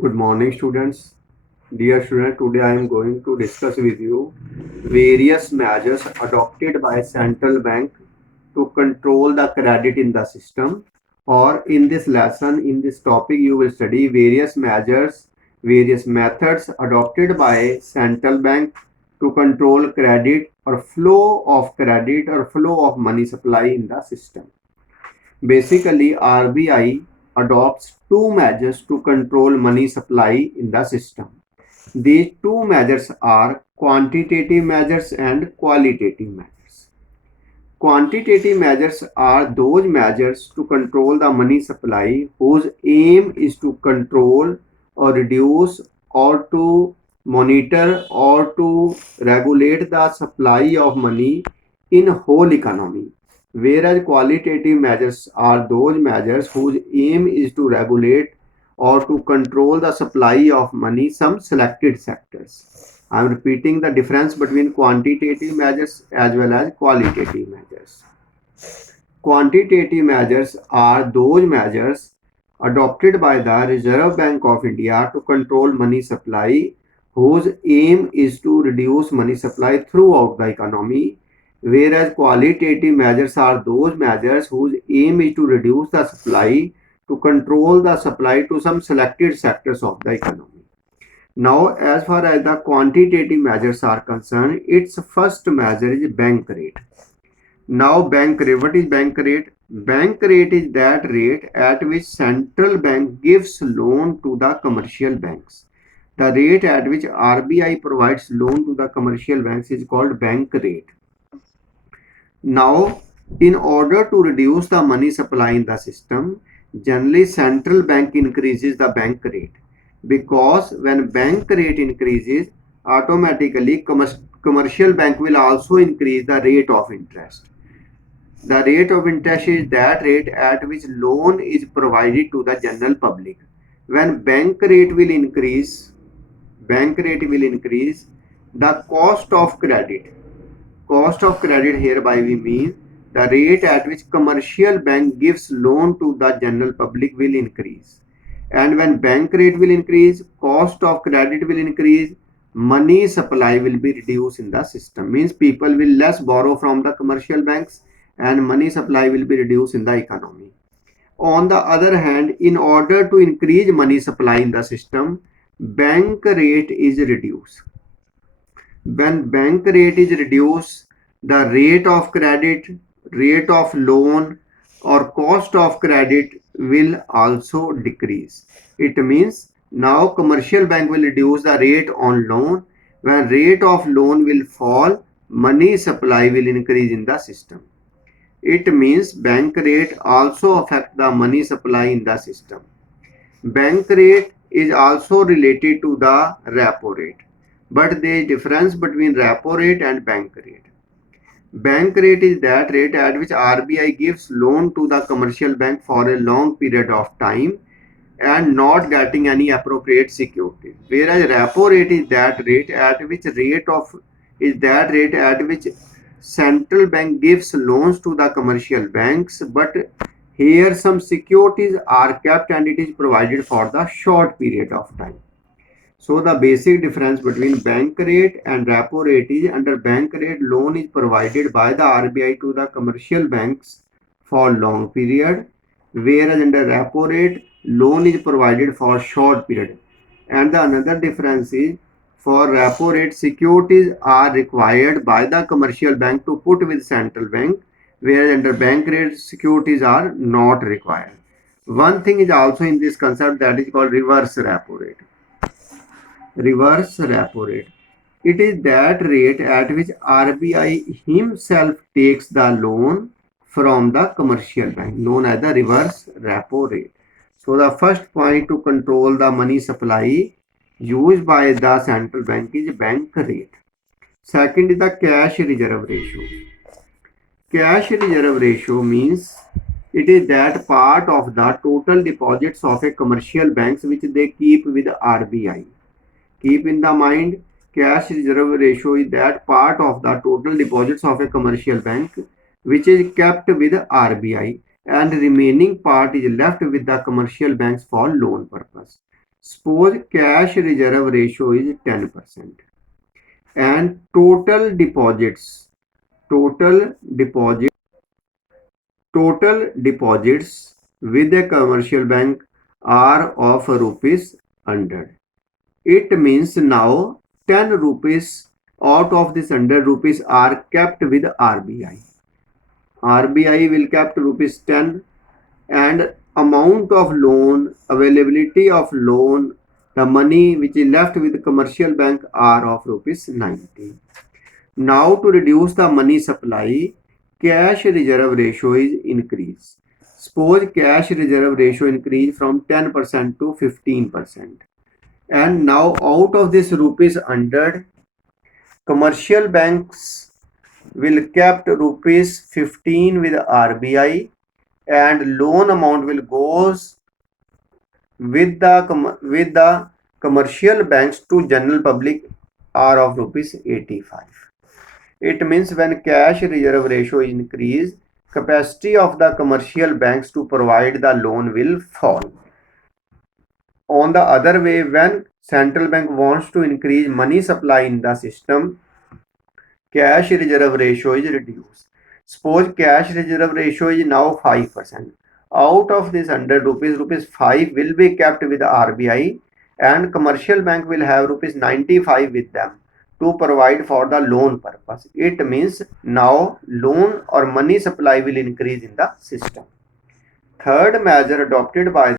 Good morning, students. Dear student, today I am going to discuss with you various measures adopted by central bank to control the credit in the system. Or in this lesson, in this topic, you will study various measures, various methods adopted by central bank to control credit or flow of credit or flow of money supply in the system. Basically, RBI adopts two measures to control money supply in the system. These two measures are quantitative measures and qualitative measures. Quantitative measures are those measures to control the money supply whose aim is to control or reduce or to monitor or to regulate the supply of money in whole economy. Whereas qualitative measures are those measures whose aim is to regulate or to control the supply of money some selected sectors. I am repeating the difference between quantitative measures as well as qualitative measures. Quantitative measures are those measures adopted by the Reserve Bank of India to control money supply, whose aim is to reduce money supply throughout the economy, whereas qualitative measures are those measures whose aim is to reduce the supply to control the supply to some selected sectors of the economy. Now, as far as the quantitative measures are concerned, its first measure is bank rate. Now, bank rate. What is bank rate? Bank rate is that rate at which central bank gives loan to the commercial banks. The rate at which RBI provides loan to the commercial banks is called bank rate. Now, in order to reduce the money supply in the system, generally central bank increases the bank rate, because when bank rate increases, automatically commercial bank will also increase the rate of interest. The rate of interest is that rate at which loan is provided to the general public. When bank rate will increase, the cost of credit hereby we mean the rate at which commercial bank gives loan to the general public will increase. And when bank rate will increase, cost of credit will increase, money supply will be reduced in the system. Means people will less borrow from the commercial banks and money supply will be reduced in the economy. On the other hand, in order to increase money supply in the system, bank rate is reduced. When bank rate is reduced, the rate of credit, rate of loan, or cost of credit will also decrease. It means now commercial bank will reduce the rate on loan. When rate of loan will fall, money supply will increase in the system. It means bank rate also affect the money supply in the system. Bank rate is also related to the repo rate, but there is difference between repo rate and bank rate. Bank rate is that rate at which RBI gives loan to the commercial bank for a long period of time and not getting any appropriate security. Whereas repo rate is that rate at which central bank gives loans to the commercial banks, but here some securities are kept and it is provided for the short period of time. So the basic difference between bank rate and repo rate is under bank rate loan is provided by the RBI to the commercial banks for long period, whereas under repo rate loan is provided for short period. And the another difference is for repo rate securities are required by the commercial bank to put with central bank, whereas under bank rate securities are not required. One thing is also in this concept, that is called reverse repo rate. Reverse repo rate. It is that rate at which RBI himself takes the loan from the commercial bank, known as the reverse repo rate. So the first point to control the money supply used by the central bank is bank rate. Second is the cash reserve ratio. Cash reserve ratio means it is that part of the total deposits of a commercial banks which they keep with RBI. Keep in the mind, cash reserve ratio is that part of the total deposits of a commercial bank which is kept with RBI, and remaining part is left with the commercial banks for loan purpose. Suppose cash reserve ratio is 10% and total deposits with a commercial bank are of rupees 100. It means now 10 rupees out of this 100 rupees are kept with RBI. RBI will kept rupees 10 and amount of loan, availability of loan, the money which is left with commercial bank are of rupees 90. Now to reduce the money supply, cash reserve ratio is increased. Suppose cash reserve ratio increase from 10% to 15%. And now out of this rupees 100, commercial banks will kept rupees 15 with RBI and loan amount will goes with the commercial banks to general public are of rupees 85. It means when cash reserve ratio is increased, capacity of the commercial banks to provide the loan will fall. On the other way, when central bank wants to increase money supply in the system, cash reserve ratio is reduced. Suppose cash reserve ratio is now 5%. Out of this 100 rupees, rupees 5 will be kept with RBI and commercial bank will have rupees 95 with them to provide for the loan purpose. It means now loan or money supply will increase in the system. Third measure adopted by